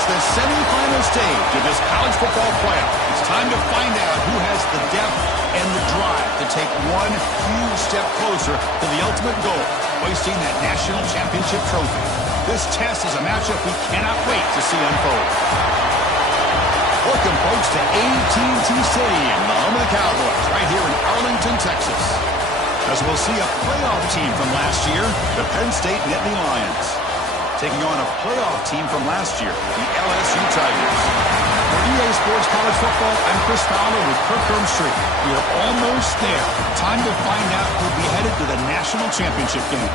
It's the semifinal stage of this college football playoff. It's time to find out who has the depth and the drive to take one huge step closer to the ultimate goal, hoisting that national championship trophy. This test is a matchup we cannot wait to see unfold. Welcome, folks, to AT&T Stadium, the home of the Cowboys, right here in Arlington, Texas. As we'll see a playoff team from last year, the Penn State Nittany Lions, taking on a playoff team from last year, the LSU Tigers. For EA Sports College Football, I'm Chris Fowler with Kirk Herbstreit. We are almost there. Time to find out who'll be headed to the national championship game.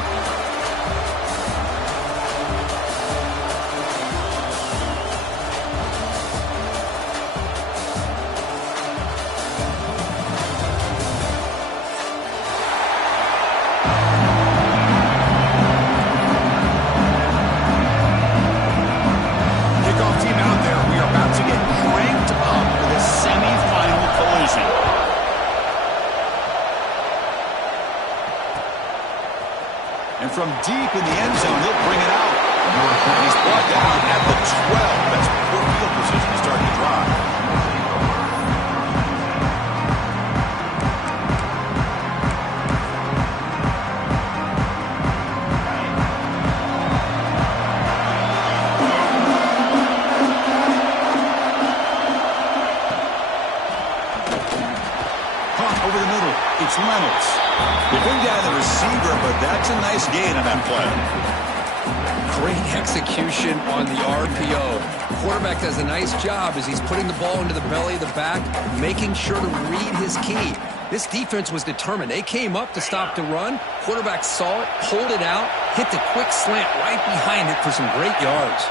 From deep in the end zone, he'll bring it out. And he's brought down at the 12. That's poor field position to start the drive. Caught over the middle. It's Reynolds. They bring down the receiver, but that's a nice gain on that play. Great execution on the RPO. Quarterback does a nice job as he's putting the ball into the belly of the back, making sure to read his key. This defense was determined. They came up to stop the run. Quarterback saw it, pulled it out, hit the quick slant right behind it for some great yards.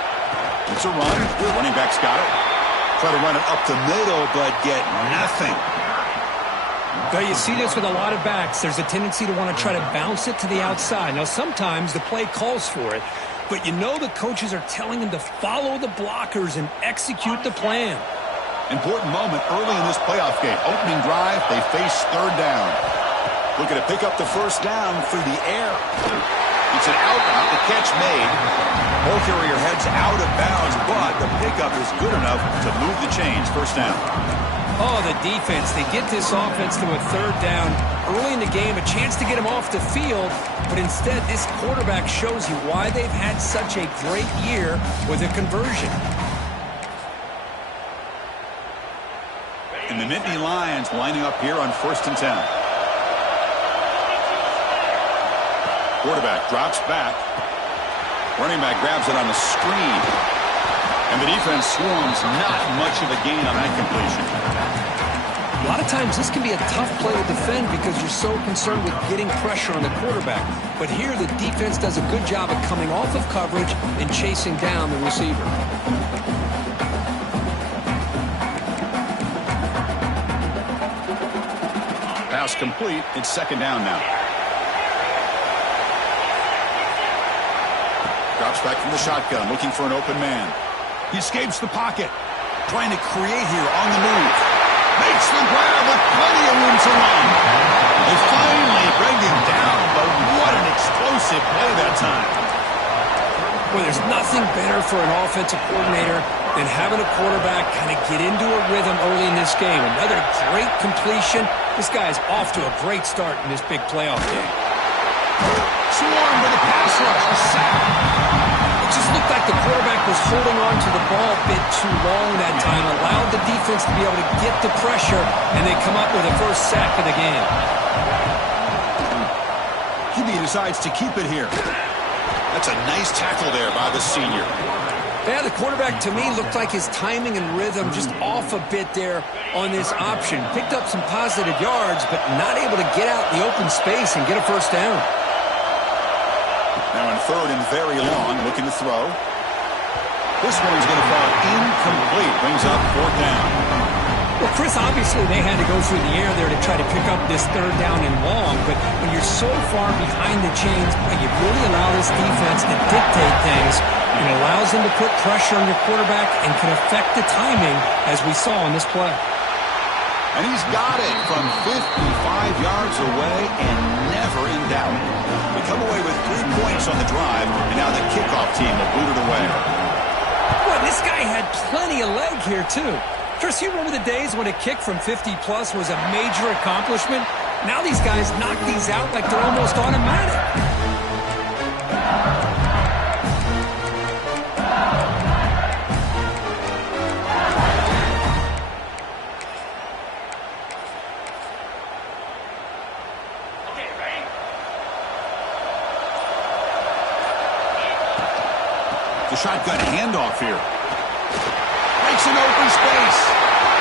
It's a run. The running back's got it. Try to run it up the middle, but get nothing. But you see this with a lot of backs. There's a tendency to want to try to bounce it to the outside. Now, sometimes the play calls for it, but you know the coaches are telling them to follow the blockers and execute the plan. Important moment early in this playoff game. Opening drive, they face third down. Looking to pick up the first down through the air. It's an out route, the catch made. Ball carrier heads out of bounds, but the pickup is good enough to move the chains. First down. Oh, the defense. They get this offense to a third down early in the game, a chance to get him off the field, but instead this quarterback shows you why they've had such a great year with a conversion. And the Nittany Lions lining up here on 1st and 10. Quarterback drops back. Running back grabs it on the screen. And the defense swarms, not much of a gain on that completion. A lot of times this can be a tough play to defend because you're so concerned with getting pressure on the quarterback. But here the defense does a good job of coming off of coverage and chasing down the receiver. Pass complete. It's second down now. Drops back from the shotgun, looking for an open man. He escapes the pocket. Trying to create here on the move. Makes the grab with plenty of room to run. They finally bring him down, but what an explosive play that time. Well, there's nothing better for an offensive coordinator than having a quarterback kind of get into a rhythm early in this game. Another great completion. This guy's off to a great start in this big playoff game. Swarm with a pass rush. A sack. It just looked like the quarterback was holding on to the ball a bit too long that time, allowed the defense to be able to get the pressure, and they come up with the first sack of the game. He decides to keep it here. That's a nice tackle there by the senior. Yeah, the quarterback, to me, looked like his timing and rhythm just off a bit there on this option. Picked up some positive yards, but not able to get out in the open space and get a first down. Now in third and very long, looking to throw. This one's going to fall incomplete. Brings up fourth down. Well, Chris, obviously they had to go through the air there to try to pick up this third down and long, but when you're so far behind the chains, you really allow this defense to dictate things. It allows them to put pressure on your quarterback and can affect the timing, as we saw in this play. And he's got it from 55 yards away and never in doubt. We come away with 3 points on the drive, and now the kickoff team will boot it away. Well, this guy had plenty of leg here, too. Chris, you remember the days when a kick from 50-plus was a major accomplishment? Now these guys knock these out like they're almost automatic. The shotgun handoff here. Breaks an open space.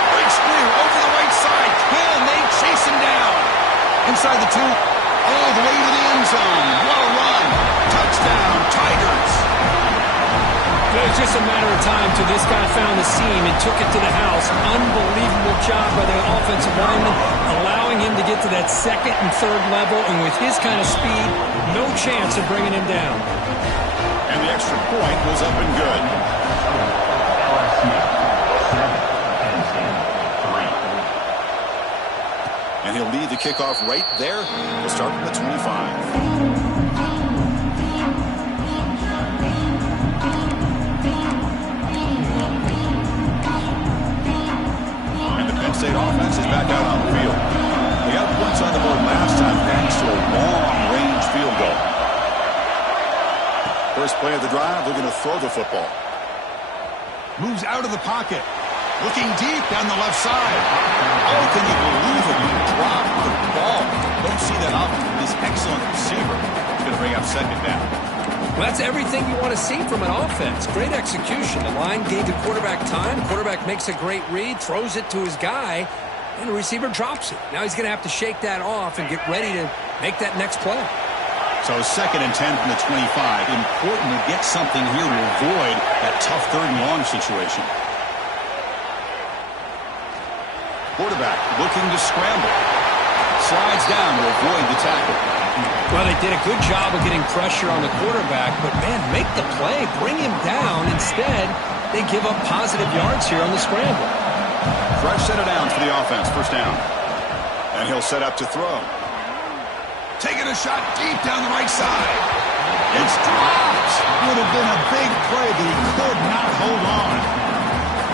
Breaks clear over the right side. Can they chase him down? Inside the 2. All the way to the end zone. What a run. Touchdown, Tigers. It was just a matter of time till this guy found the seam and took it to the house. Unbelievable job by the offensive lineman, allowing him to get to that second and third level, and with his kind of speed, no chance of bringing him down. And the extra point was up and good. And he'll lead the kickoff right there. We'll start from the 25. State offense is back out on the field. They got points on the board last time thanks to a long-range field goal. First play of the drive, they're going to throw the football. Moves out of the pocket. Looking deep down the left side. Oh, can you believe it? You dropped the ball. Don't see that often from this excellent receiver. He's going to bring up second down. Well, that's everything you want to see from an offense. Great execution. The line gave the quarterback time. Quarterback makes a great read, throws it to his guy, and the receiver drops it. Now he's going to have to shake that off and get ready to make that next play. So 2nd and 10 from the 25. Important to get something here to avoid that tough 3rd and long situation. Quarterback looking to scramble. Slides down to avoid the tackle. Well, they did a good job of getting pressure on the quarterback, but, man, make the play. Bring him down. Instead, they give up positive yards here on the scramble. Fresh set of downs for the offense. First down. And he'll set up to throw. Taking a shot deep down the right side. It's dropped. Would have been a big play, but he could not hold on.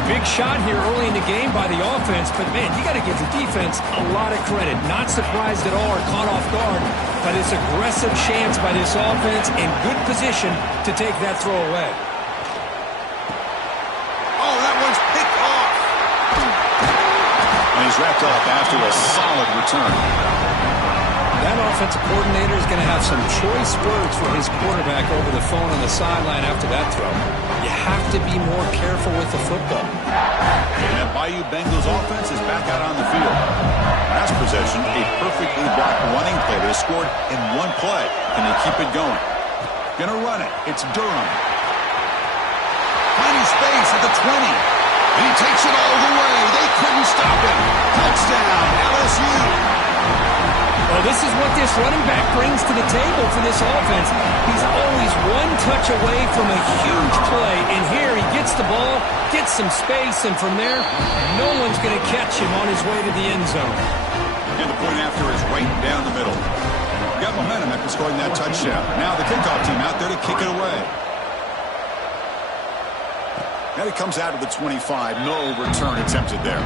Big shot here early in the game by the offense, but, man, you got to give the defense a lot of credit. Not surprised at all or caught off guard by this aggressive chance by this offense in good position to take that throw away. Oh, that one's picked off. And he's wrapped up after a solid return. That offensive coordinator is going to have some choice words for his quarterback over the phone on the sideline after that throw. You have to be more careful with the football. And that Bayou Bengals offense is back out on the field. Last possession, a perfectly blocked running play that is scored in one play. Can they keep it going? Gonna run it. It's Durham. Finding space at the 20. And he takes it all the way. They couldn't stop him. Touchdown, LSU. Well, this is what this running back brings to the table for this offense. He's always one touch away from a huge play, and here he gets the ball, gets some space, and from there, no one's going to catch him on his way to the end zone. And the point after is right down the middle. Got momentum after scoring that touchdown. Now the kickoff team out there to kick it away. And it comes out of the 25. No return attempted there.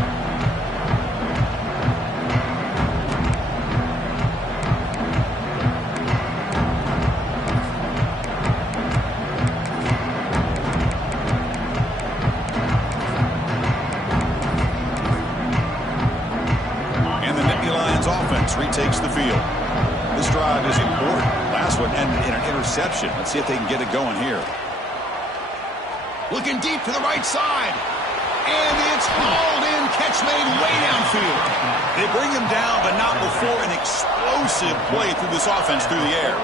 Retakes the field. This drive is important. Last one ended in an interception. Let's see if they can get it going here. Looking deep to the right side. And it's hauled in. Catch made way downfield. They bring him down, but not before an explosive play through this offense through the air.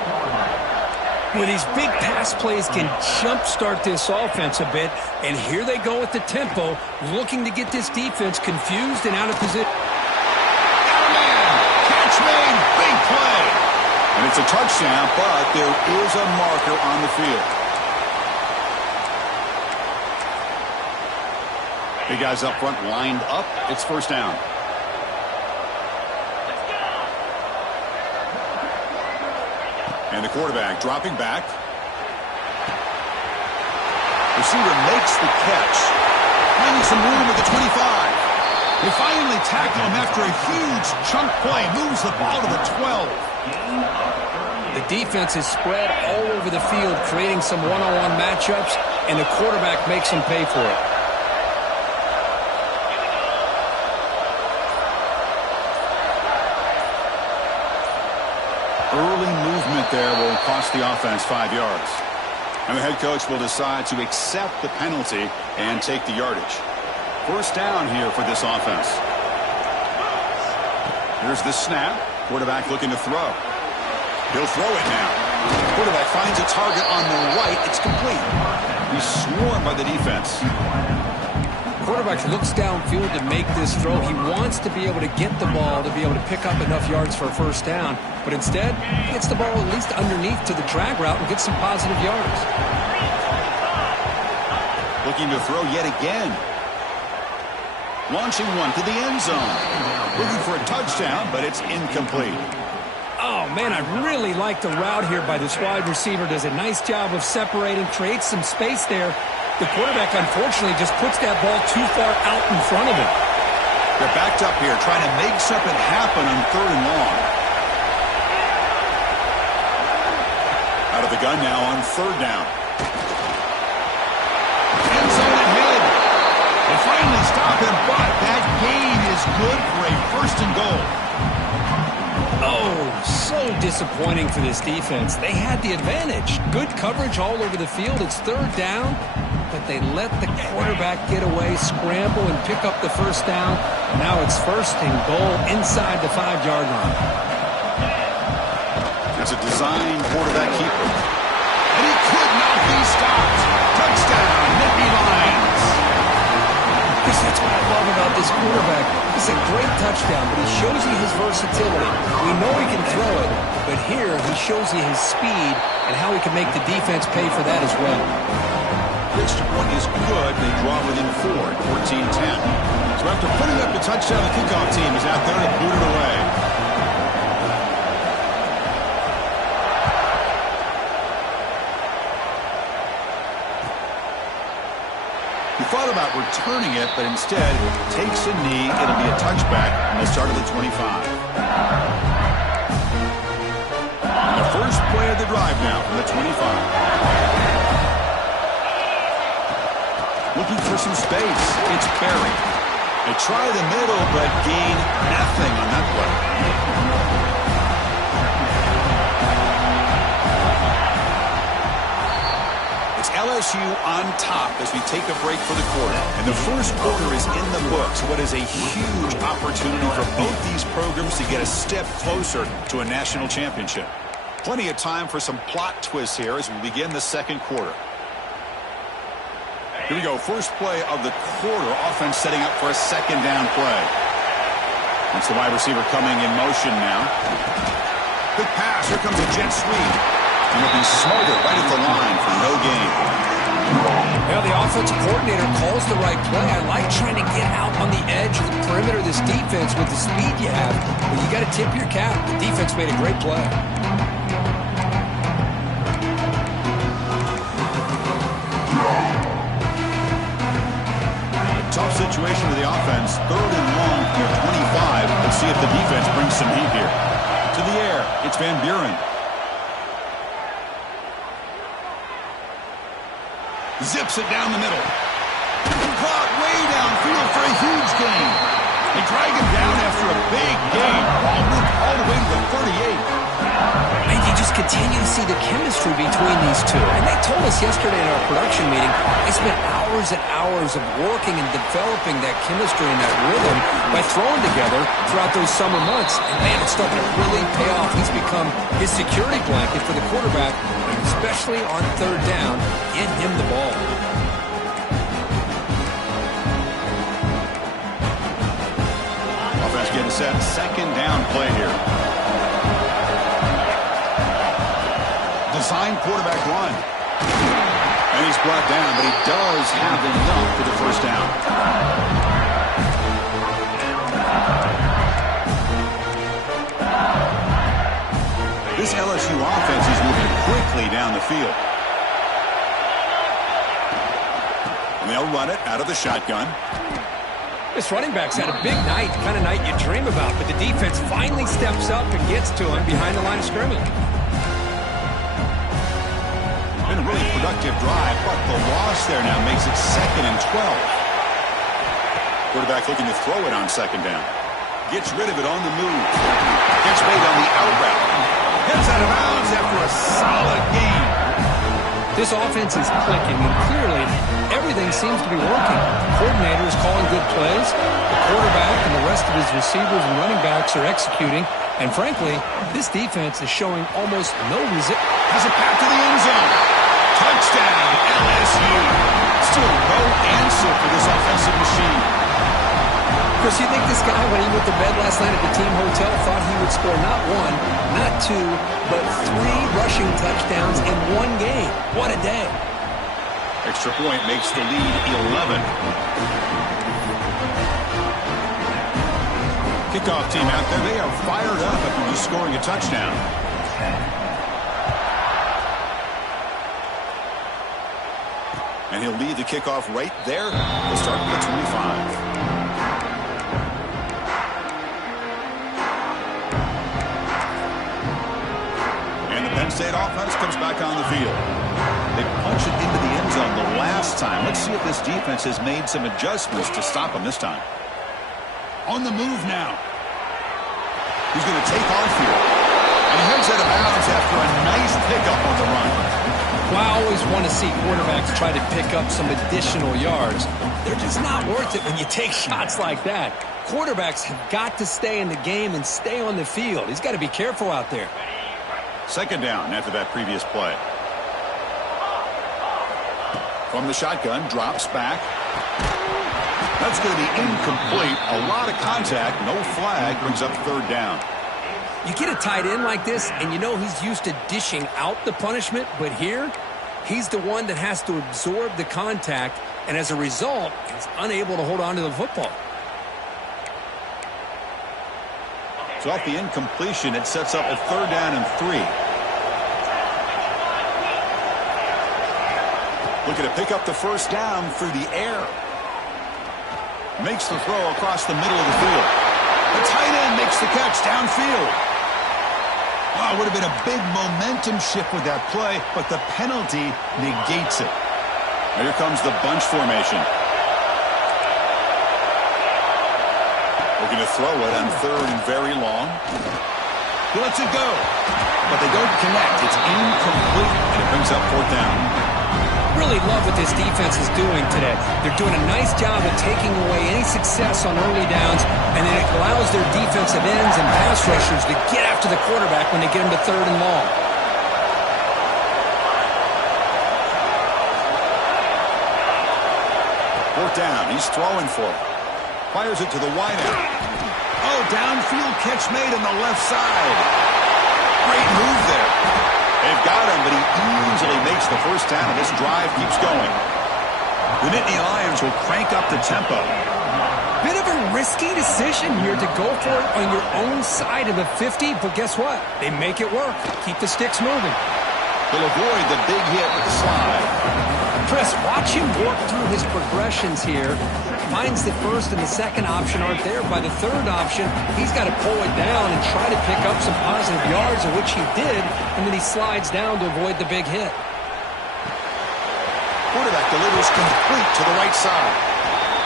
Well, these big pass plays can jumpstart this offense a bit, and here they go with the tempo, looking to get this defense confused and out of position. Made, big play. And it's a touchdown, but there is a marker on the field. Big guys up front lined up. It's first down. And the quarterback dropping back. Receiver makes the catch. finding some room at the 25. They finally tackle him after a huge chunk play. Moves the ball to the 12. The defense is spread all over the field, creating some one-on-one matchups, and the quarterback makes them pay for it. Early movement there will cost the offense 5 yards. And the head coach will decide to accept the penalty and take the yardage. First down here for this offense. Here's the snap. Quarterback looking to throw. He'll throw it now. Quarterback finds a target on the right. It's complete. He's swarmed by the defense. Quarterback looks downfield to make this throw. He wants to be able to get the ball to be able to pick up enough yards for a first down. But instead, he gets the ball at least underneath to the drag route and gets some positive yards. Looking to throw yet again. Launching one to the end zone. Looking for a touchdown, but it's incomplete. Oh, man, I really like the route here by this wide receiver. Does a nice job of separating, creates some space there. The quarterback, unfortunately, just puts that ball too far out in front of him. They're backed up here, trying to make something happen on 3rd and long. Out of the gun now on 3rd down. End zone ahead. They finally stop him, but that gain is good for a 1st and goal. Oh, so disappointing for this defense. They had the advantage. Good coverage all over the field. It's 3rd down, but they let the quarterback get away, scramble, and pick up the first down. Now it's 1st and goal inside the 5-yard line. That's a design quarterback keeper. And he could not be stopped. Touchdown, Nittany Lions. That's what I love about this quarterback. It's a great touchdown, but he shows you his versatility. We know he can throw it, but here he shows you his speed and how he can make the defense pay for that as well. Extra point is good. They draw within 4 at 14-10. So after putting up the touchdown, the kickoff team is out there to boot it away. He thought about returning it, but instead takes a knee. It'll be a touchback, and they'll start at the 25. And the first play of the drive now from the 25. Looking for some space. It's Berry. They try the middle, but gain nothing on that play. It's LSU on top as we take a break for the quarter. And the first quarter is in the books. What is a huge opportunity for both these programs to get a step closer to a national championship. Plenty of time for some plot twists here as we begin the second quarter. Here we go. First play of the quarter. Offense setting up for a 2nd down play. That's the wide receiver coming in motion now. Quick pass. Here comes a jet sweep. And it'll be smothered right at the line for no gain. Well, the offensive coordinator calls the right play. I like trying to get out on the edge of the perimeter of this defense with the speed you have. But you got to tip your cap. The defense made a great play. Tough situation for the offense. 3rd and long near 25. Let's see if the defense brings some heat here. To the air. It's Van Buren. Zips it down the middle. Caught way downfield for a huge gain. They drag him down after a big gain. Ball moved all the way to the 38. And you just continue to see the chemistry between these two. And they told us yesterday in our production meeting, they spent hours and hours of working and developing that chemistry and that rhythm by throwing together throughout those summer months. And man, it's starting to really pay off. He's become his security blanket for the quarterback, especially on 3rd down. Get him the ball. Offense getting set. 2nd down play here. Design quarterback run. And he's brought down, but he does have enough for the first down. This LSU offense is moving quickly down the field. And they'll run it out of the shotgun. This running back's had a big night, the kind of night you dream about, but the defense finally steps up and gets to him behind the line of scrimmage. Been a really productive drive, but the loss there now makes it 2nd and 12. Quarterback looking to throw it on 2nd down. Gets rid of it on the move. Gets made on the out route. Gets out of bounds after a solid game. This offense is clicking, and clearly everything seems to be working. The coordinator is calling good plays. The quarterback and the rest of his receivers and running backs are executing. And frankly, this defense is showing almost no resistance. Has it back to the end zone. Touchdown, LSU. Still no answer for this offensive machine. Chris, you think this guy, when he went to bed last night at the team hotel, thought he would score not 1, not 2, but 3 rushing touchdowns in one game? What a day. Extra point makes the lead 11. Kickoff team out there, they are fired up after just scoring a touchdown. And he'll lead the kickoff right there. We'll start with the 25. Penn State offense comes back on the field. They punch it into the end zone the last time. Let's see if this defense has made some adjustments to stop them this time. On the move now. He's going to take off here. And he heads out of bounds after a nice pickup on the run. Well, I always want to see quarterbacks try to pick up some additional yards. They're just not worth it when you take shots like that. Quarterbacks have got to stay in the game and stay on the field. He's got to be careful out there. 2nd down after that previous play. From the shotgun, drops back. That's going to be incomplete. A lot of contact, no flag, brings up 3rd down. You get a tight end like this, and you know he's used to dishing out the punishment, but here, he's the one that has to absorb the contact, and as a result, he's unable to hold on to the football. So off the incompletion, it sets up a 3rd down and 3. Looking to pick up the 1st down through the air. Makes the throw across the middle of the field. The tight end makes the catch downfield. Wow, would have been a big momentum shift with that play, but the penalty negates it. Now here comes the bunch formation. Looking to throw it on 3rd and very long. He lets it go, but they don't connect. It's incomplete, and it brings up 4th down. Really love what this defense is doing today. They're doing a nice job of taking away any success on early downs, and then it allows their defensive ends and pass rushers to get after the quarterback when they get him to 3rd and long. 4th down. He's throwing for it. Fires it to the wideout. Oh, downfield catch made on the left side. Great move there. They've got him, but he easily makes the 1st down, and this drive keeps going. The Nittany Lions will crank up the tempo. Bit of a risky decision here to go for it on your own side of the 50, but guess what? They make it work. Keep the sticks moving. They'll avoid the big hit with the slide. Chris, watch him work through his progressions here. Finds the 1st and the 2nd option aren't there. By the 3rd option, he's got to pull it down and try to pick up some positive yards, of which he did, and then he slides down to avoid the big hit. Quarterback delivers complete to the right side.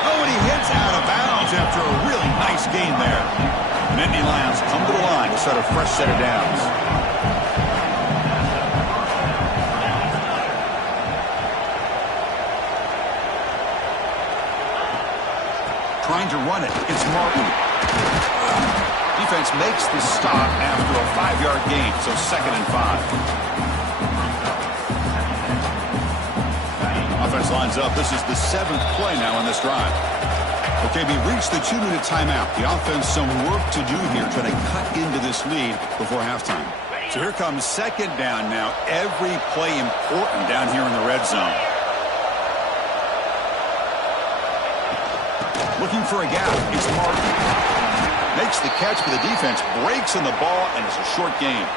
Oh, and he hits out of bounds after a really nice gain there. The Nittany Lions come to the line to start a fresh set of downs. Trying to run it. It's Martin. Defense makes the stop after a 5-yard gain, so 2nd and 5. Offense lines up. This is the 7th play now in this drive. Okay, we reached the 2-minute timeout. The offense some work to do here, trying to cut into this lead before halftime. So here comes 2nd down now. Every play important down here in the red zone. Looking for a gap. It's Martin. Makes the catch, but the defense breaks on the ball, and it's a short game.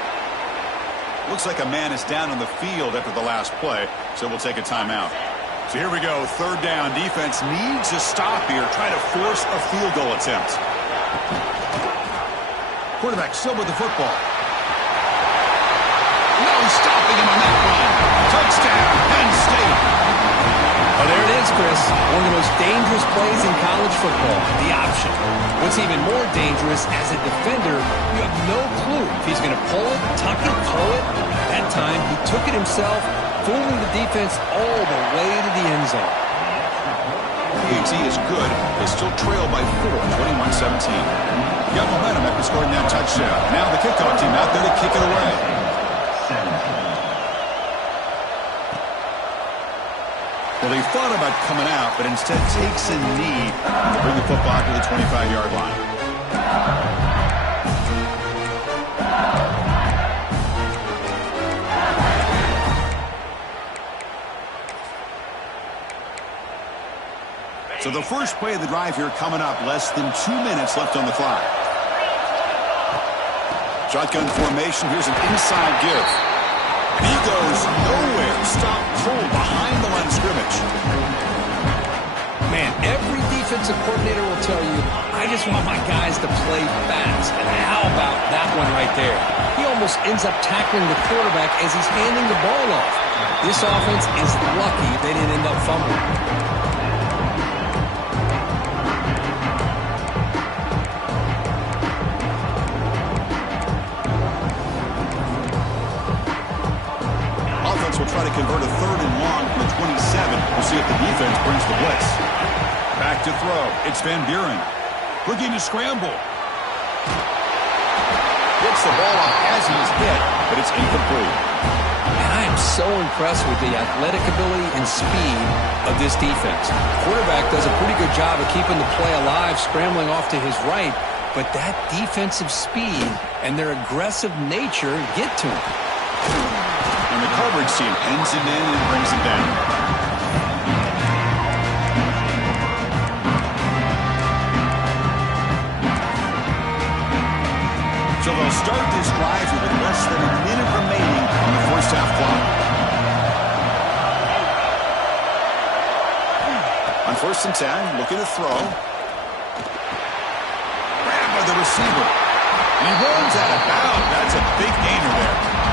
Looks like a man is down on the field after the last play, so we'll take a timeout. So here we go, third down. Defense needs a stop here, try to force a field goal attempt. Quarterback still with the football. No stopping him on that run. Touchdown, Penn State. Oh, there it is, Chris. One of the most dangerous plays in college football, the option. What's even more dangerous, as a defender, you have no clue if he's going to pull it, tuck it, throw it. That time, he took it himself, fooling the defense all the way to the end zone. PAT is good. They still trail by 4, 21-17. Got momentum after scoring that touchdown. Now the kickoff team out there to kick it away. Well, he thought about coming out, but instead takes a knee to bring the football to the 25-yard line. So the first play of the drive here coming up, less than 2 minutes left on the clock. Shotgun formation, here's an inside give. He goes nowhere. Stop cold behind the line of scrimmage. Man, every defensive coordinator will tell you, I just want my guys to play fast. And how about that one right there? He almost ends up tackling the quarterback as he's handing the ball off. This offense is lucky they didn't end up fumbling. Will try to convert a third and long from the 27. We'll see if the defense brings the blitz. Back to throw. It's Van Buren. Looking to scramble. Gets the ball off as he's hit, but it's incomplete. And I am so impressed with the athletic ability and speed of this defense. The quarterback does a pretty good job of keeping the play alive, scrambling off to his right, but that defensive speed and their aggressive nature get to him. And the coverage team pins him in and brings him down. So they'll start this drive with less than a minute remaining on the first half clock. On 1st and 10, looking to throw. Grabbed by the receiver. And he runs out of bounds. That's a big gainer there.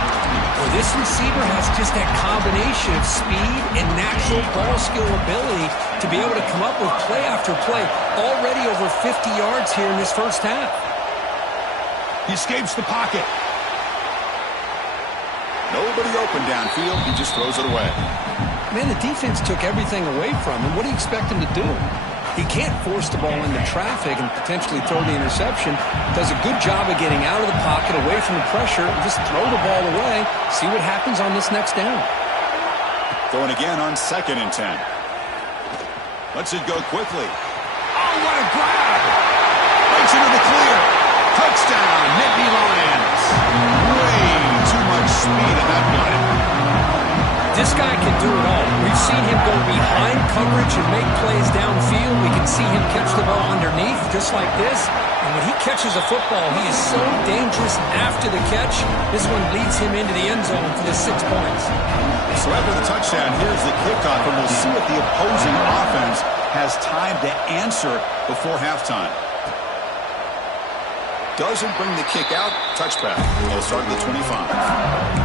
Well, this receiver has just that combination of speed and natural ball skill ability to be able to come up with play after play. Already over 50 yards here in this first half. He escapes the pocket. Nobody open downfield. He just throws it away. Man, the defense took everything away from him. What do you expect him to do? He can't force the ball into traffic and potentially throw the interception. Does a good job of getting out of the pocket, away from the pressure, and just throw the ball away. See what happens on this next down. Throwing again on 2nd and 10. Lets it go quickly. Oh, what a grab! Breaks into the clear. Touchdown, Nittany Lions. Way too much speed in that play. This guy can do it all. We've seen him go behind coverage and make plays downfield. We can see him catch the ball underneath, just like this. And when he catches a football, he is so dangerous after the catch. This one leads him into the end zone for the 6 points. So after the touchdown, here's the kickoff, and we'll see if the opposing offense has time to answer before halftime. Doesn't bring the kick out. Touchback. They'll start at the 25.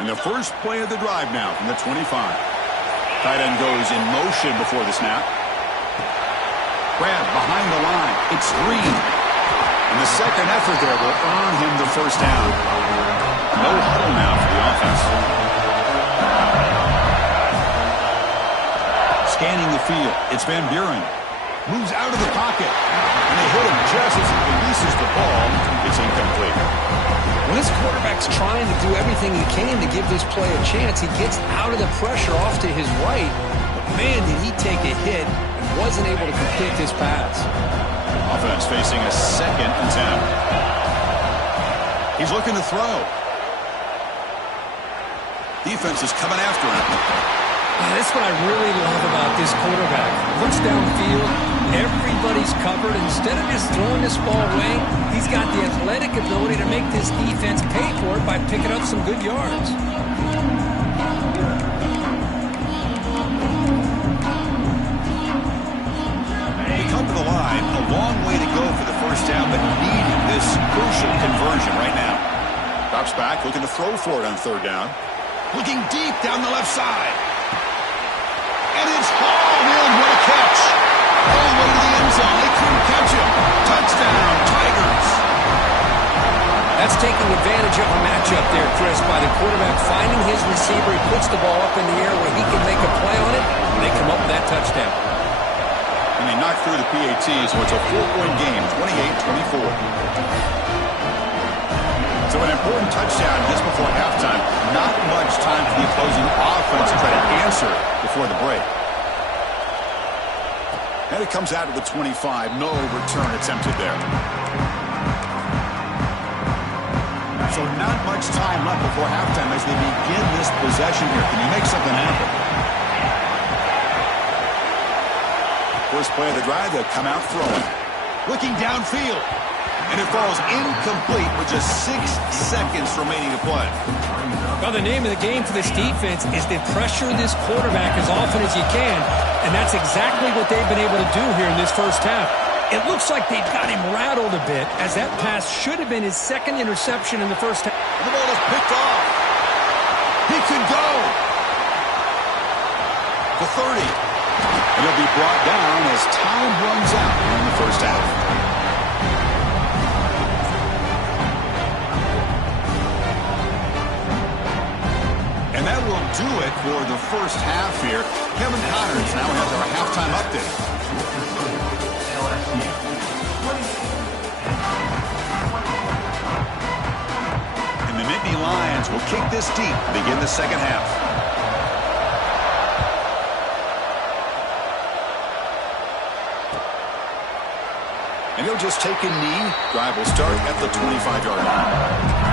And the first play of the drive now from the 25. Tight end goes in motion before the snap. Grab behind the line. It's Green. And the second effort there will earn him the first down. No huddle now for the offense. Scanning the field. It's Van Buren. Moves out of the pocket. And they hit him just as he releases the ball. It's incomplete. When this quarterback's trying to do everything he can to give this play a chance, he gets out of the pressure off to his right. But man, did he take a hit and wasn't able to complete this pass. Offense facing a 2nd and 10. He's looking to throw. Defense is coming after him. That's what I really love about this quarterback. Looks downfield, everybody's covered. Instead of just throwing this ball away, he's got the athletic ability to make this defense pay for it by picking up some good yards. They come to the line, a long way to go for the first down, but needing this crucial conversion right now. Drops back, looking to throw for it on third down. Looking deep down the left side. And it's hauled in. What a catch. All the way to the end zone. They couldn't catch him. Touchdown, Tigers. That's taking advantage of a matchup there, Chris, by the quarterback finding his receiver. He puts the ball up in the air where he can make a play on it, and they come up with that touchdown. And they knock through the PATs, so it's a 4-point game, 28-24. So an important touchdown just before halftime. Not much time for the opposing offense to try to answer before the break. And it comes out to the 25. No return attempted there. So not much time left before halftime as they begin this possession here. Can you make something happen? First play of the drive, they'll come out throwing. Looking downfield. And it falls incomplete with just 6 seconds remaining to play. Well, the name of the game for this defense is to pressure this quarterback as often as you can, and that's exactly what they've been able to do here in this first half. It looks like they've got him rattled a bit, as that pass should have been his second interception in the first half. The ball is picked off. He could go. The 30. And he'll be brought down as time runs out in the first half. And that will do it for the first half here. Kevin Connors now has our halftime update. And the Nittany Lions will kick this deep to begin the second half. And he'll just take a knee. Drive will start at the 25-yard line.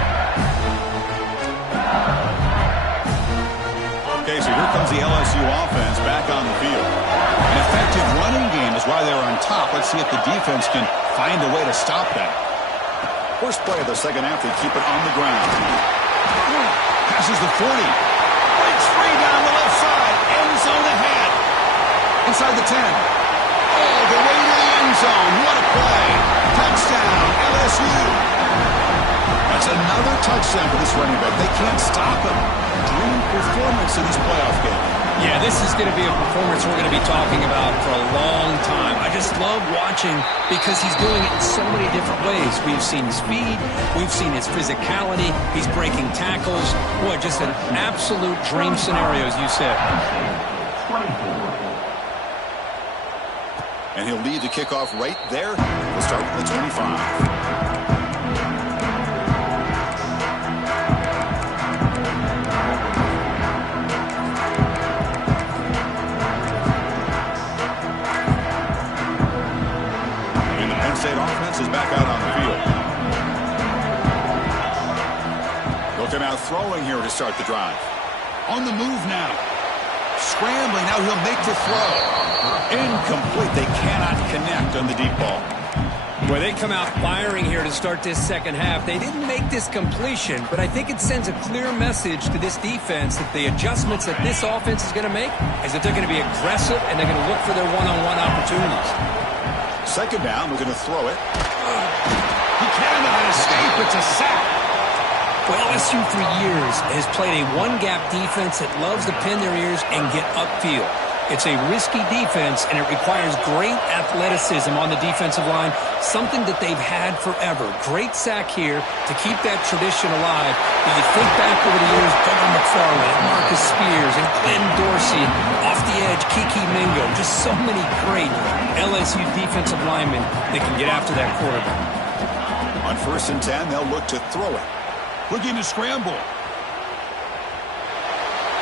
Okay, so here comes the LSU offense back on the field. An effective running game is why they're on top. Let's see if the defense can find a way to stop that. First play of the second half, they keep it on the ground. Passes the 40. Breaks free down the left side. End zone ahead. Inside the 10. All the way to the end zone. What a play. Touchdown, LSU. That's another touchdown for this running back. They can't stop him. Dream performance in this playoff game. Yeah, this is going to be a performance we're going to be talking about for a long time. I just love watching because he's doing it in so many different ways. We've seen speed. We've seen his physicality. He's breaking tackles. Boy, just an absolute dream scenario, as you said. And he'll lead the kickoff right there. We'll start with the 25. State offense is back out on the field. They'll come out throwing here to start the drive. On the move now. Scrambling. Now he'll make the throw. Incomplete. They cannot connect on the deep ball. Well, they come out firing here to start this second half. They didn't make this completion, but I think it sends a clear message to this defense that the adjustments that this offense is going to make is that they're going to be aggressive and they're going to look for their one-on-one opportunities. Second down, we're going to throw it. He cannot escape. It's a sack. Well, LSU for years has played a one-gap defense that loves to pin their ears and get upfield. It's a risky defense, and it requires great athleticism on the defensive line, something that they've had forever. Great sack here to keep that tradition alive. When you think back over the years, Doug McFarland, Marcus Spears, and Glenn Dorsey, and off the edge, Kiki Mingo, just so many great LSU defensive linemen that can get after that quarterback. On 1st and 10, they'll look to throw it. Looking to scramble.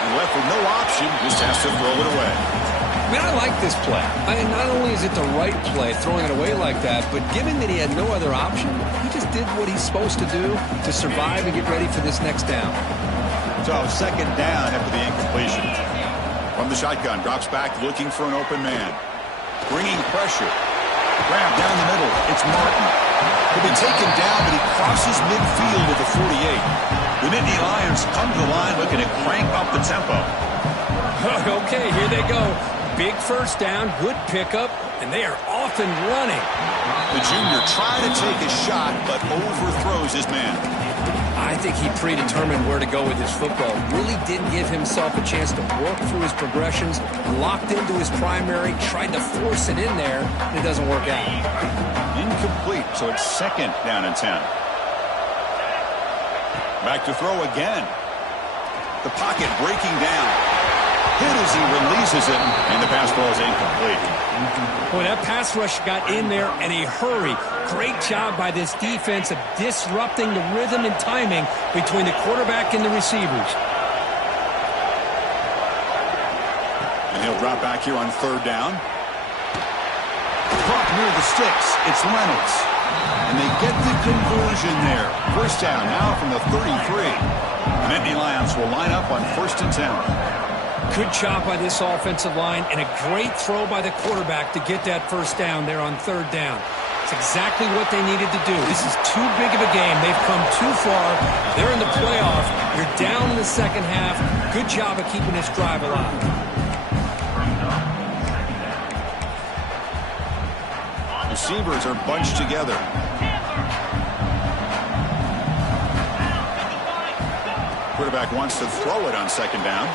And left with no option, just has to throw it away. I mean, I like this play. I mean, not only is it the right play, throwing it away like that, but given that he had no other option, he just did what he's supposed to do to survive and get ready for this next down. So second down after the incompletion. From the shotgun, drops back looking for an open man. Bringing pressure. Grab down the middle. It's Martin. He'll be taken down, but he crosses midfield at the 48. The Nittany Lions come to the line looking to crank up the tempo. Okay, here they go. Big first down, good pickup, and they are off and running. The junior trying to take a shot, but overthrows his man. I think he predetermined where to go with his football. Really didn't give himself a chance to work through his progressions. Locked into his primary, tried to force it in there, and it doesn't work out. Incomplete, so it's second down and 10. Back to throw again. The pocket breaking down. Hit as he releases it, and the pass ball is incomplete. Boy, that pass rush got in there in a hurry. Great job by this defense of disrupting the rhythm and timing between the quarterback and the receivers. And he'll drop back here on third down. Caught near the sticks. It's Reynolds. And they get the conversion there. First down now from the 33. The Nittany Lions will line up on 1st and 10. Good job by this offensive line and a great throw by the quarterback to get that first down there on third down. It's exactly what they needed to do. This is too big of a game. They've come too far. They're in the playoff. You're down in the second half. Good job of keeping this drive alive. Receivers are bunched together. Quarterback wants to throw it on second down.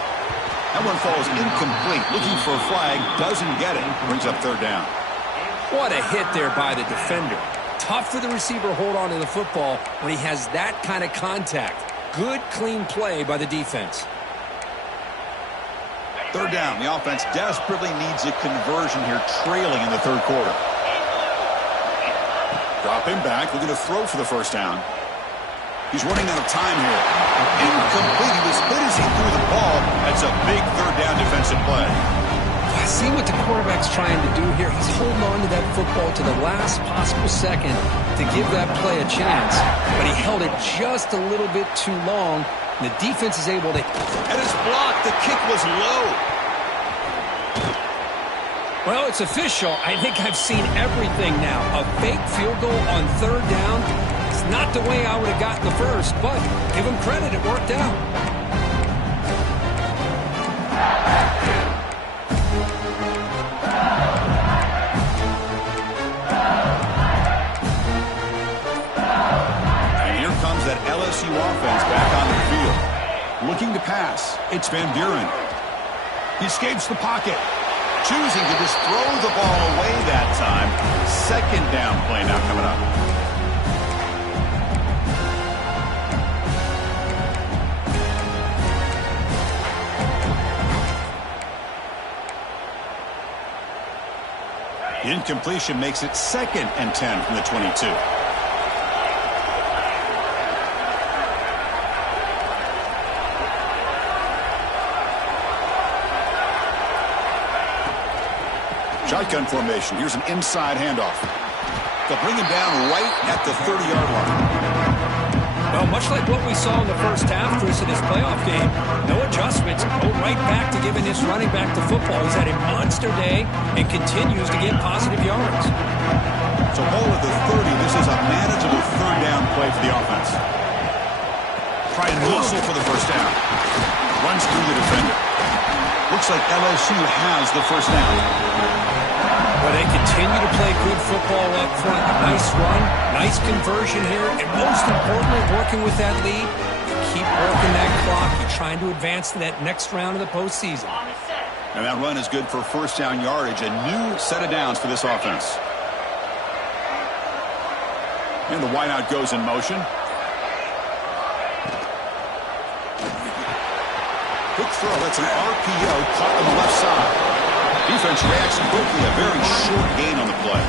That one falls incomplete. Looking for a flag. Doesn't get it. Brings up third down. What a hit there by the defender. Tough for the receiver to hold on to the football when he has that kind of contact. Good, clean play by the defense. Third down. The offense desperately needs a conversion here, trailing in the third quarter. Drop him back. Looking to throw for the first down. He's running out of time here. Incomplete. He was hit as he threw the ball. That's a big third down defensive play. I see what the quarterback's trying to do here. He's holding on to that football to the last possible second to give that play a chance. But he held it just a little bit too long. And the defense is able to... And it's blocked. The kick was low. Well, it's official. I think I've seen everything now. A fake field goal on third down. It's not the way I would have gotten the first, but give him credit, it worked out. And here comes that LSU offense back on the field. Looking to pass. It's Van Buren. He escapes the pocket. Choosing to just throw the ball away that time. Second down play now coming up. The incompletion makes it 2nd and 10 from the 22. Shotgun formation. Here's an inside handoff. They'll bring him down right at the 30-yard line. Well, much like what we saw in the first half, Chris, of this playoff game, no adjustments. Go right back to giving this running back the football. He's had a monster day and continues to get positive yards. So ball at the 30. This is a manageable third down play for the offense. Try and muscle for the first down. Runs through the defender. Looks like LSU has the first down. Well, they continue to play good football up front. Nice run, nice conversion here, and most importantly, working with that lead, keep working that clock. You're trying to advance to that next round of the postseason. And that run is good for first down yardage. A new set of downs for this offense. And the wideout goes in motion. Quick throw. That's an RPO caught on the left side. Defense reacts quickly. A very short gain on the play.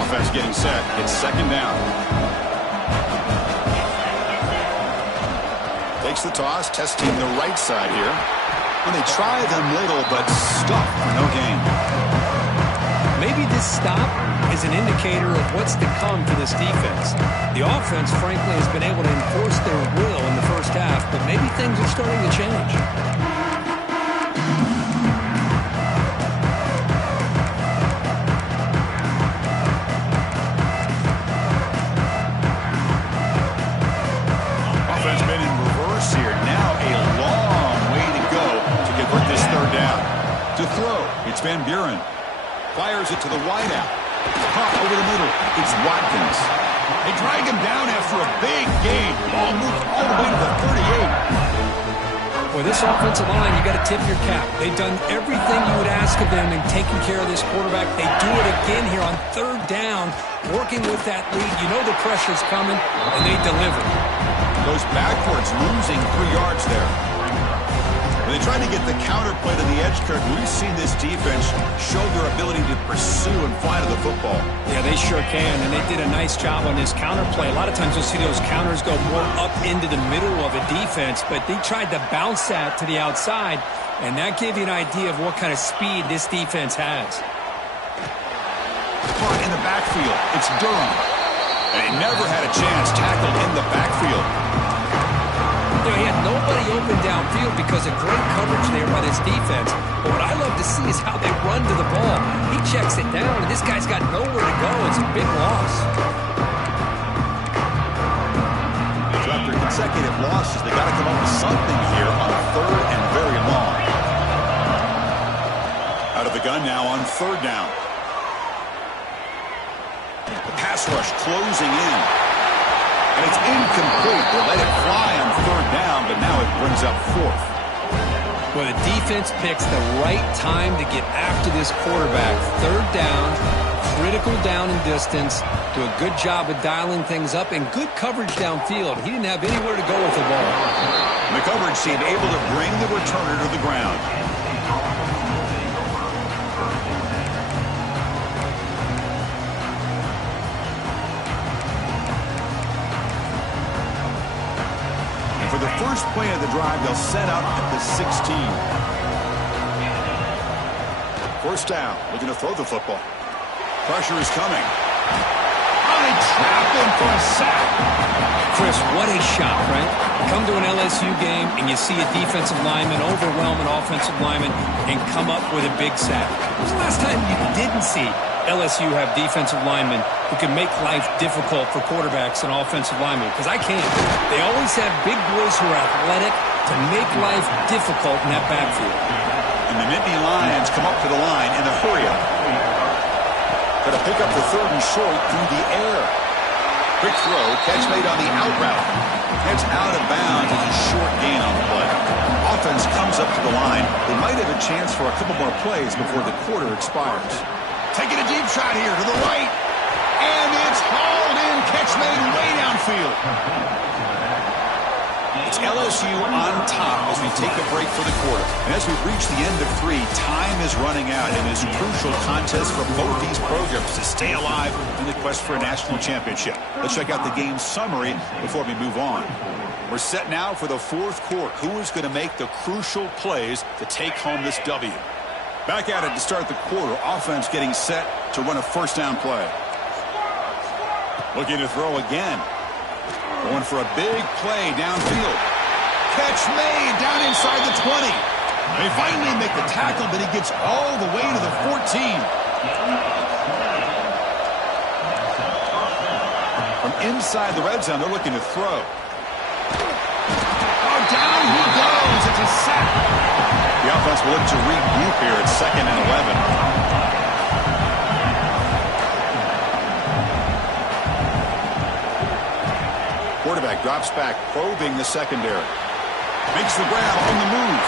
Offense getting set. It's second down. Takes the toss, testing the right side here. And they try the middle, but stuck for no gain. maybe this stop is an indicator of what's to come for this defense. The offense, frankly, has been able to enforce their will in the first half, but maybe things are starting to change. Offense been in reverse here. Now a long way to go to convert this third down. To throw, it's Van Buren. Fires it to the wideout. Caught over the middle. It's Watkins. They drag him down after a big gain. Ball moved all the way to the 38. Boy, this offensive line, you got to tip your cap. They've done everything you would ask of them in taking care of this quarterback. They do it again here on third down, working with that lead. You know the pressure's coming, and they deliver. Goes backwards, losing 3 yards there. When they try to get the counter play to the edge, Kirk, we've seen this defense show their ability to pursue and fly to the football. Yeah, they sure can, and they did a nice job on this counter play. A lot of times you'll see those counters go more up into the middle of a defense, but they tried to bounce that to the outside, and that gave you an idea of what kind of speed this defense has. Caught in the backfield. It's Durham. And he never had a chance tackled in the backfield. You know, he had nobody open downfield because of great coverage there by this defense. But what I love to see is how they run to the ball. He checks it down, and this guy's got nowhere to go. It's a big loss. So after consecutive losses, they got to come up with something here on third and very long. Out of the gun now on third down. The pass rush closing in. And it's incomplete. They let it fly on third down, but now it brings up fourth. Well, the defense picks the right time to get after this quarterback. Third down, critical down and distance. Do a good job of dialing things up and good coverage downfield. He didn't have anywhere to go with the ball. And the coverage seemed able to bring the returner to the ground. For the first play of the drive, they'll set up at the 16. First down, looking to throw the football. Pressure is coming. Oh, they trap him for a sack. Chris, what a shot, right? Come to an LSU game and you see a defensive lineman overwhelm an offensive lineman and come up with a big sack. When was the last time you didn't see LSU have defensive linemen who can make life difficult for quarterbacks and offensive linemen? Because I can't. They always have big boys who are athletic to make life difficult in that backfield. And the Nittany Lions come up to the line in the hurry-up. Got to pick up the third and short through the air. Quick throw, catch made on the out route. It's out of bounds as a short gain on the play. Offense comes up to the line. They might have a chance for a couple more plays before the quarter expires. Taking a deep shot here to the right. And it's hauled in. Catch made way downfield. It's LSU on top as we take a break for the quarter. And as we reach the end of 3, time is running out in this crucial contest for both these programs to stay alive in the quest for a national championship. Let's check out the game summary before we move on. We're set now for the fourth quarter. Who is going to make the crucial plays to take home this W? Back at it to start the quarter. Offense getting set to run a first down play. Looking to throw again. Going for a big play downfield. Catch made down inside the 20. They finally make the tackle, but he gets all the way to the 14. From inside the red zone, they're looking to throw. Oh, down he goes. It's a sack. The offense will look to regroup here at 2nd and 11. Quarterback drops back, probing the secondary. Makes the grab on the move.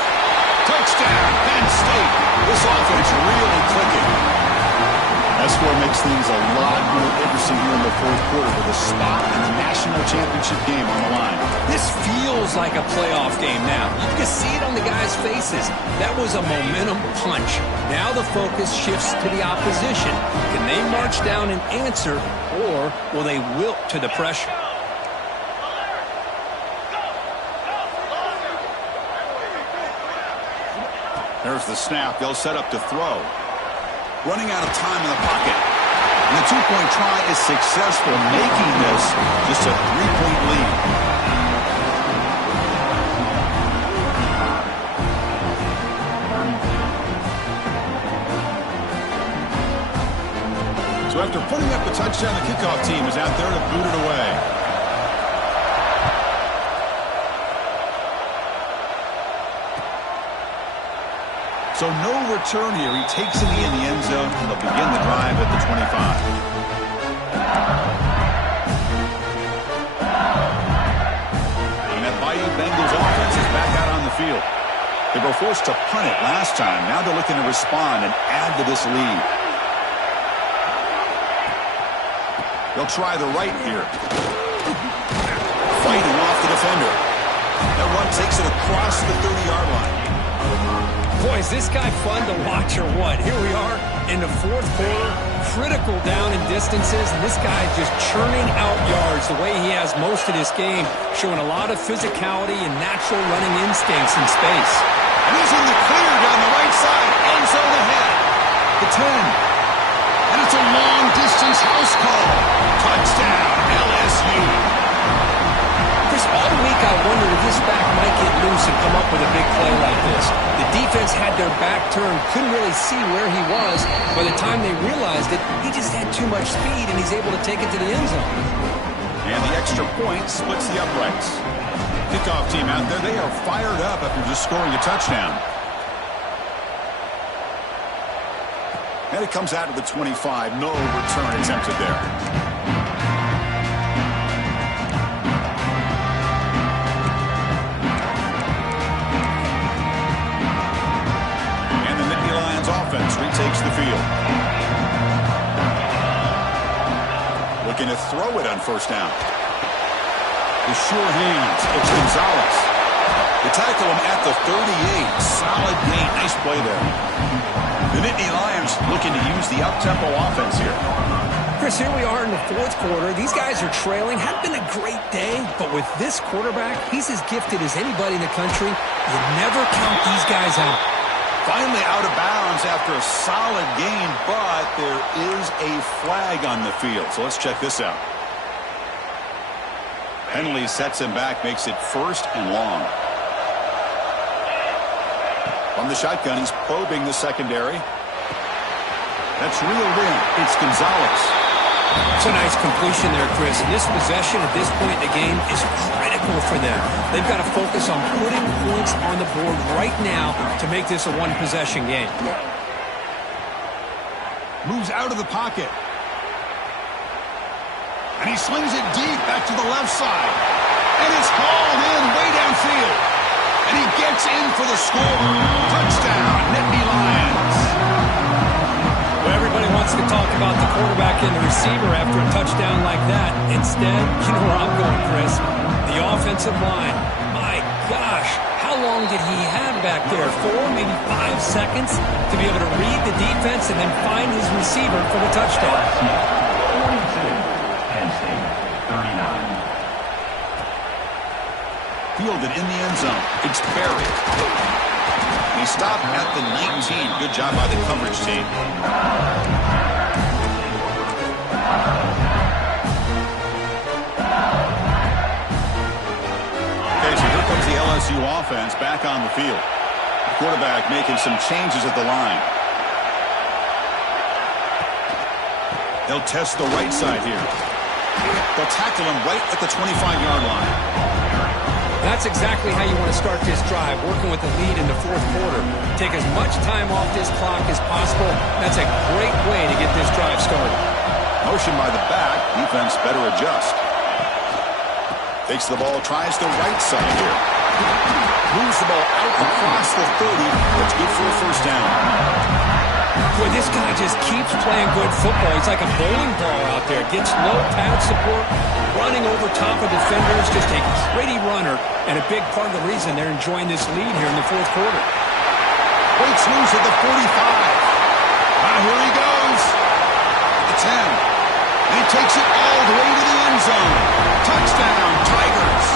Touchdown, Penn State. This offense really clicking. That score makes things a lot more interesting here in the fourth quarter with a spot in the national championship game on the line. This feels like a playoff game now. You can see it on the guys' faces. That was a momentum punch. Now the focus shifts to the opposition. Can they march down and answer, or will they wilt to the pressure? There's the snap. They'll set up to throw. Running out of time in the pocket. And the two-point try is successful, making this just a three-point lead. So after putting up the touchdown, the kickoff team is out there to boot it away. So no return here. He takes it in the end zone, and they'll begin the drive at the 25. And that Bayou Bengals offense is back out on the field. They were forced to punt it last time. Now they're looking to respond and add to this lead. They'll try the right here. Fighting off the defender. That run takes it across the 30-yard line. Boy, is this guy fun to watch or what? Here we are in the fourth quarter, critical down in distances, and this guy just churning out yards the way he has most of this game, showing a lot of physicality and natural running instincts in space. And he's in the clear down the right side, end zone ahead. The 10. And it's a long-distance house call. Touchdown, LSU. All week I wondered if this back might get loose and come up with a big play like this. The defense had their back turned, couldn't really see where he was. By the time they realized it, he just had too much speed, and he's able to take it to the end zone. And the extra point splits the uprights. Kickoff team out there, they are fired up after just scoring a touchdown. And it comes out of the 25. No return attempted there. Offense retakes the field. Looking to throw it on first down. The sure hands. It's Gonzalez. They tackle him at the 38. Solid gain. Nice play there. The Nittany Lions looking to use the up-tempo offense here. Chris, here we are in the fourth quarter. These guys are trailing. Hadn't been a great day, but with this quarterback, he's as gifted as anybody in the country. You never count these guys out. Finally out of bounds after a solid gain, but there is a flag on the field. So let's check this out. Penalty sets him back, makes it first and long. From the shotgun, he's probing the secondary. That's reeled in. It's Gonzalez. It's a nice completion there, Chris. And this possession at this point in the game is critical for them. They've got to focus on putting points on the board right now to make this a one-possession game. Moves out of the pocket. And he slings it deep back to the left side. And it's hauled in way downfield. And he gets in for the score. Touchdown, Nittany Lions. Well, everybody wants to talk about the quarterback and the receiver after a touchdown like that. Instead, you know where I'm going, Chris. The offensive line. My gosh, how long did he have back there? 4, maybe 5 seconds to be able to read the defense and then find his receiver for the touchdown. Fielded in the end zone. It's Berry. He stopped at the 19. Good job by the coverage team. Okay, so here comes the LSU offense back on the field. The quarterback making some changes at the line. They'll test the right side here. They'll tackle him right at the 25-yard line. That's exactly how you want to start this drive, working with the lead in the fourth quarter. Take as much time off this clock as possible. That's a great way to get this drive started. Motion by the back. Defense better adjust. Takes the ball, tries the right side here. Moves the ball out across the 30. That's good for a first down. Boy, this guy just keeps playing good football. He's like a bowling ball out there. Gets low pad support, running over top of defenders. Just a pretty runner, and a big part of the reason they're enjoying this lead here in the fourth quarter. Breaks loose at the 45. Here he goes. The 10. And he takes it all the way to the end zone. Touchdown, Tigers.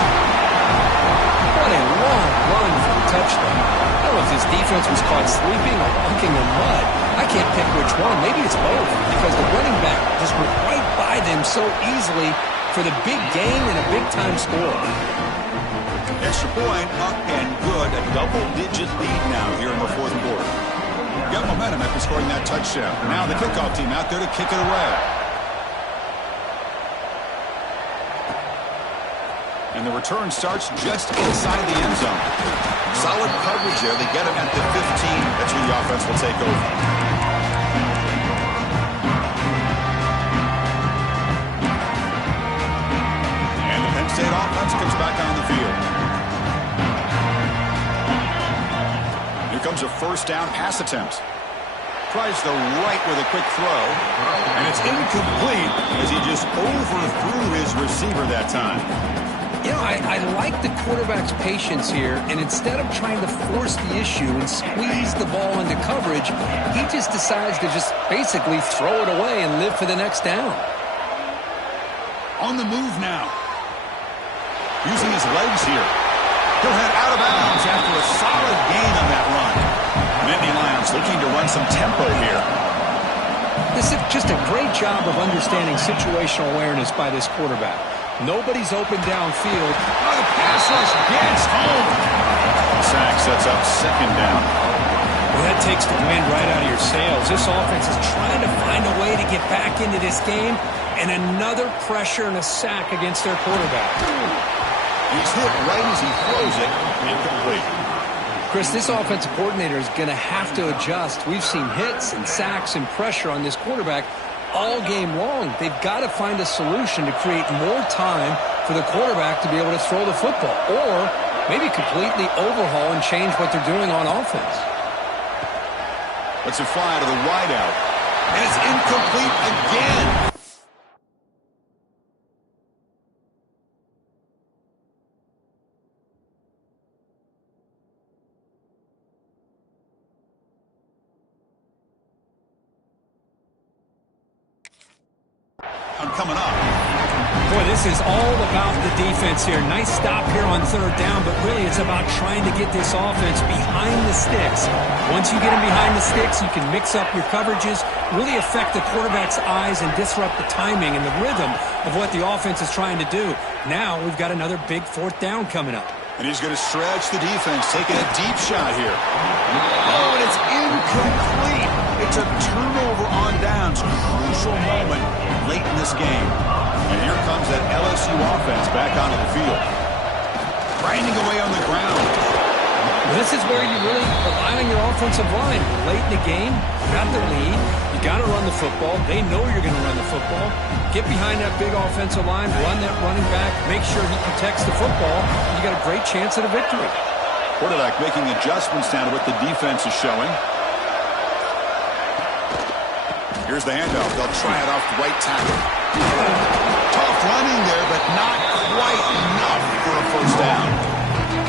What a long run for the touchdown. I don't know if this defense was caught sleeping or walking in mud. I can't pick which one. Maybe it's both because the running back just went right by them so easily for the big gain and a big-time score. Extra point, up and good. A double-digit lead now here in the fourth quarter. Got momentum after scoring that touchdown. Now the kickoff team out there to kick it away. And the return starts just inside the end zone. Solid coverage there. They get him at the 15. That's where the offense will take over. And the Penn State offense comes back on the field. Here comes a first down pass attempt. Tries the right with a quick throw. And it's incomplete as he just overthrew his receiver that time. You know, I like the quarterback's patience here, and instead of trying to force the issue and squeeze the ball into coverage, he just decides to just basically throw it away and live for the next down. On the move now. Using his legs here. He'll head out of bounds after a solid gain on that run. Nittany Lions looking to run some tempo here. This is just a great job of understanding situational awareness by this quarterback. Nobody's open downfield. Oh, the pass rush gets home. Sack sets up second down. Well, that takes the wind right out of your sails. This offense is trying to find a way to get back into this game, and another pressure and a sack against their quarterback. He's hit right as he throws it. Incomplete. Chris, this offensive coordinator is going to have to adjust. We've seen hits and sacks and pressure on this quarterback all game long. They've got to find a solution to create more time for the quarterback to be able to throw the football, or maybe completely overhaul and change what they're doing on offense. Let's it fly to the wideout. And it's incomplete again. Coming up. Boy, this is all about the defense here. Nice stop here on third down, but really it's about trying to get this offense behind the sticks. Once you get them behind the sticks, you can mix up your coverages, really affect the quarterback's eyes and disrupt the timing and the rhythm of what the offense is trying to do. Now we've got another big fourth down coming up. And he's going to stretch the defense, taking a deep shot here. Oh, and it's incomplete. It's a turnover on downs. Crucial moment late in this game. And here comes that LSU offense back onto the field. Grinding away on the ground. Well, this is where you really rely on your offensive line. Late in the game, you got the lead. You got to run the football. They know you're going to run the football. Get behind that big offensive line, run that running back, make sure he protects the football. You got a great chance at a victory. Quarterback making adjustments down to what the defense is showing. Here's the handoff. They'll try it off the right tackle. Tough running there, but not quite enough for a first down.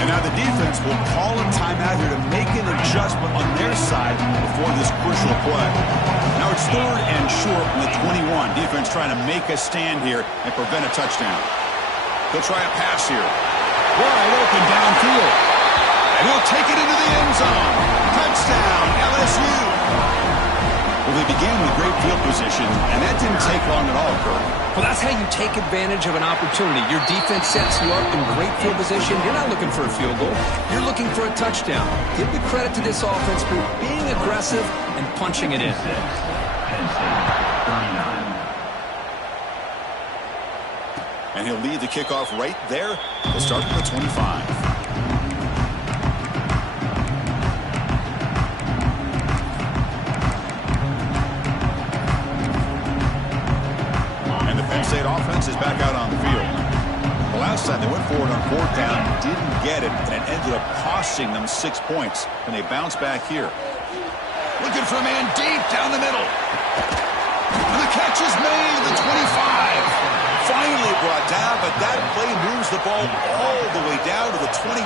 And now the defense will call a timeout here to make an adjustment on their side before this crucial play. Now it's third and short from the 21. Defense trying to make a stand here and prevent a touchdown. They'll try a pass here. Wide open downfield. And he'll take it into the end zone. Touchdown, LSU. Well, they began with great field position, and that didn't take long at all, Kurt. Well, that's how you take advantage of an opportunity. Your defense sets you up in great field position. You're not looking for a field goal. You're looking for a touchdown. Give the credit to this offense for being aggressive and punching it in. And he'll lead the kickoff right there. He'll start from the 25. State offense is back out on the field. The last time they went forward on fourth down, didn't get it, and it ended up costing them 6 points. And they bounce back here. Looking for a man deep down the middle. And the catch is made at the 25. Finally brought down, but that play moves the ball all the way down to the 21.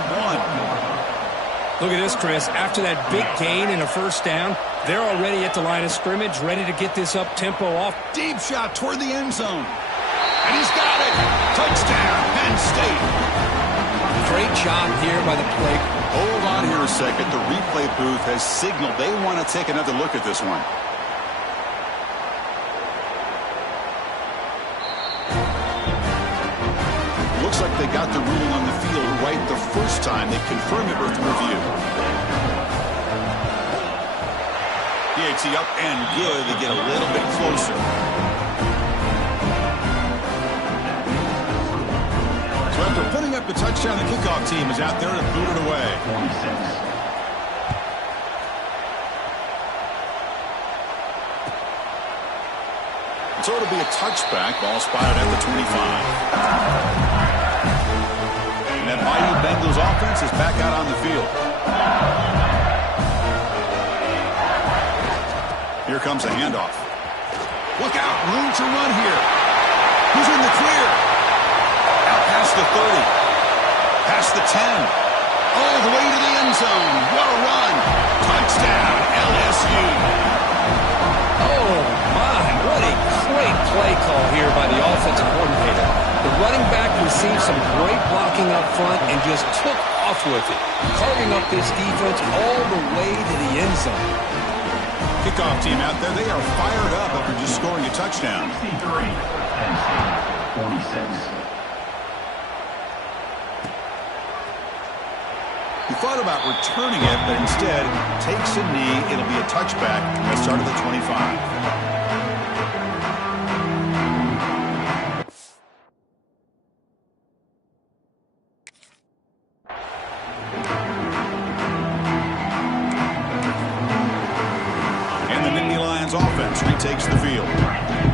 Look at this, Chris. After that big gain in a first down, they're already at the line of scrimmage, ready to get this up-tempo off. Deep shot toward the end zone. And he's got it. Touchdown, Penn State. Great job here by the play Hold on here a second. The replay booth has signaled they want to take another look at this one. Looks like they got the ruling on the field right the first time. They confirmed it with review. PAT up and good. They get a little bit closer. So after putting up the touchdown, the kickoff team is out there to boot it away. So it'll be a touchback. Ball spotted at the 25. And that mighty Bengals offense is back out on the field. Here comes a handoff. Look out, room to run here. Who's in the clear? Out past the 30. Past the 10. All the way to the end zone. What a run. Touchdown, LSU. Oh, my. What a great play call here by the offensive coordinator. The running back received some great blocking up front and just took off with it, carving up this defense all the way to the end zone. Kickoff team out there, they are fired up after just scoring a touchdown. 63, 46. He thought about returning it, but instead takes a knee. It'll be a touchback at the start of the 25. Offense retakes the field.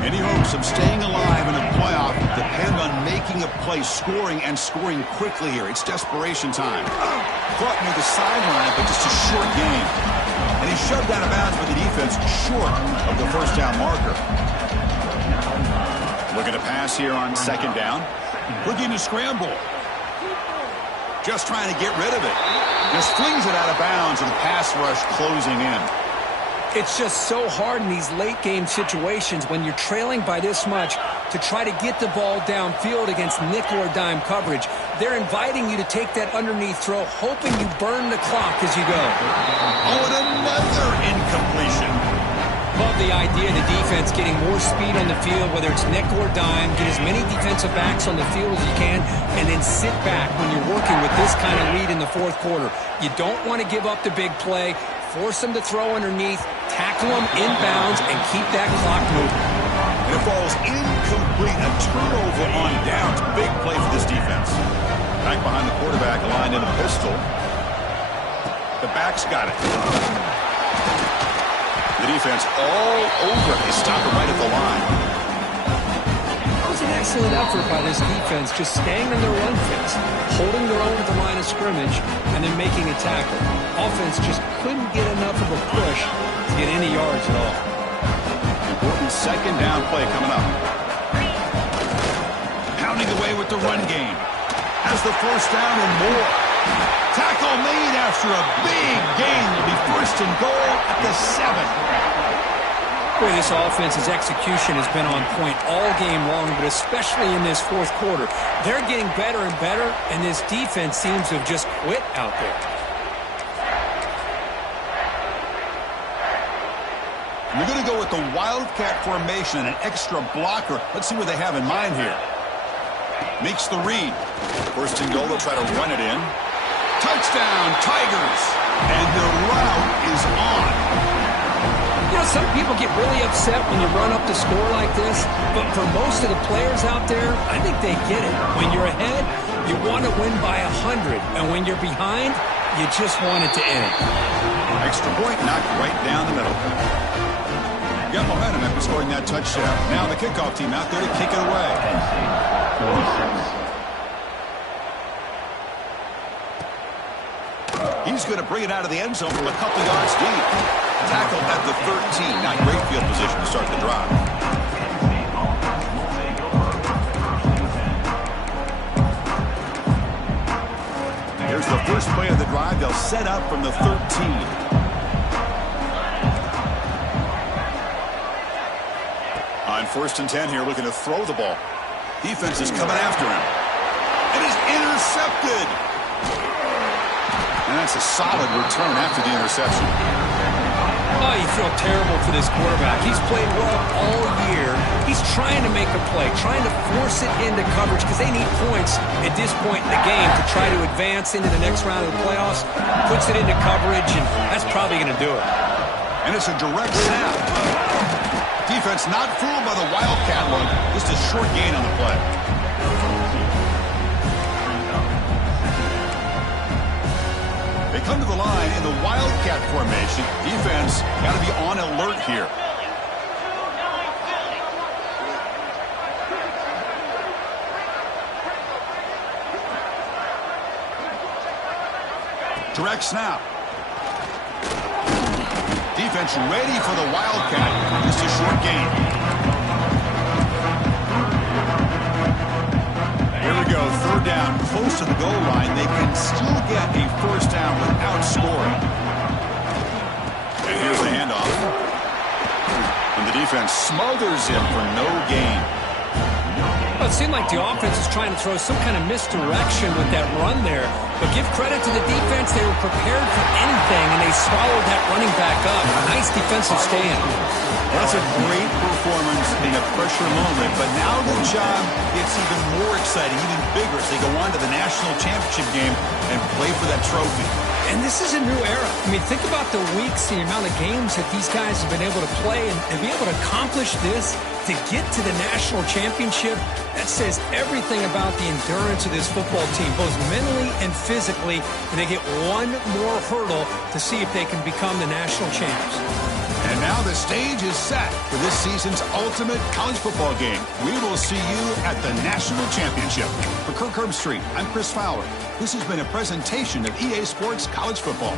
Any hopes of staying alive in a playoff depend on making a play, scoring, and scoring quickly here. It's desperation time. Caught near the sideline, but just a short game. And he's shoved out of bounds by the defense short of the first down marker. Looking to pass here on second down. Looking to scramble. Just trying to get rid of it. Just flings it out of bounds, and the pass rush closing in. It's just so hard in these late-game situations when you're trailing by this much to try to get the ball downfield against nickel or dime coverage. They're inviting you to take that underneath throw, hoping you burn the clock as you go. Oh, and another incompletion. Love the idea of the defense getting more speed on the field, whether it's nickel or dime, get as many defensive backs on the field as you can, and then sit back when you're working with this kind of lead in the fourth quarter. You don't want to give up the big play. Force them to throw underneath, tackle them inbounds, and keep that clock moving. And it falls incomplete. A turnover on downs. Big play for this defense. Back behind the quarterback, aligned in a pistol. The back's got it. The defense all over it. They stop it right at the line. It was an excellent effort by this defense, just staying in their run fits, holding their own at the line of scrimmage, and then making a tackle. Offense just couldn't get enough of a push to get any yards at all. Important second down play coming up. Pounding away with the run game. Has the first down and more. Tackle made after a big gain. Will be first and goal at the 7. Boy, this offense's execution has been on point all game long, but especially in this fourth quarter. They're getting better and better, and this defense seems to have just quit out there. We're going to go with the Wildcat formation and an extra blocker. Let's see what they have in mind here. Makes the read. First and goal, they'll try to run it in. Touchdown, Tigers! And their route is on. You know, some people get really upset when you run up the score like this, but for most of the players out there, I think they get it. When you're ahead, you want to win by 100, and when you're behind, you just want it to end. Extra point knocked right down the middle. Got momentum after scoring that touchdown. Now the kickoff team out there to kick it away. 46. He's going to bring it out of the end zone from a couple yards deep. Tackle at the 13. Not great field position to start the drive. Here's the first play of the drive. They'll set up from the 13. On first and 10 here, looking to throw the ball. Defense is coming after him. It is intercepted. And that's a solid return after the interception. Oh, you feel terrible for this quarterback. He's played well all year. He's trying to make a play, trying to force it into coverage because they need points at this point in the game to try to advance into the next round of the playoffs. Puts it into coverage, and that's probably going to do it. And it's a direct snap. Defense not fooled by the Wildcat look. Just a short gain on the play. They come to the line in the Wildcat formation. Defense got to be on alert here. Direct snap. Defense ready for the Wildcat. Just a short gain. Here we go. Third down. Close to the goal line. They can still get a first down without scoring. And here's the handoff. And the defense smothers him for no gain. Well, it seemed like the offense is trying to throw some kind of misdirection with that run there. But give credit to the defense. They were prepared for anything, and they swallowed that running back up. A nice defensive stand. That's a great performance in a pressure moment. But now the job gets even more exciting, even bigger as they go on to the national championship game and play for that trophy. And this is a new era. I mean, think about the weeks, the amount of games that these guys have been able to play and be able to accomplish this, to get to the national championship. That says everything about the endurance of this football team, both mentally and physically. And they get one more hurdle to see if they can become the national champs. And now the stage is set for this season's ultimate college football game. We will see you at the national championship. For Kirk Herbstreit, I'm Chris Fowler. This has been a presentation of EA Sports College Football.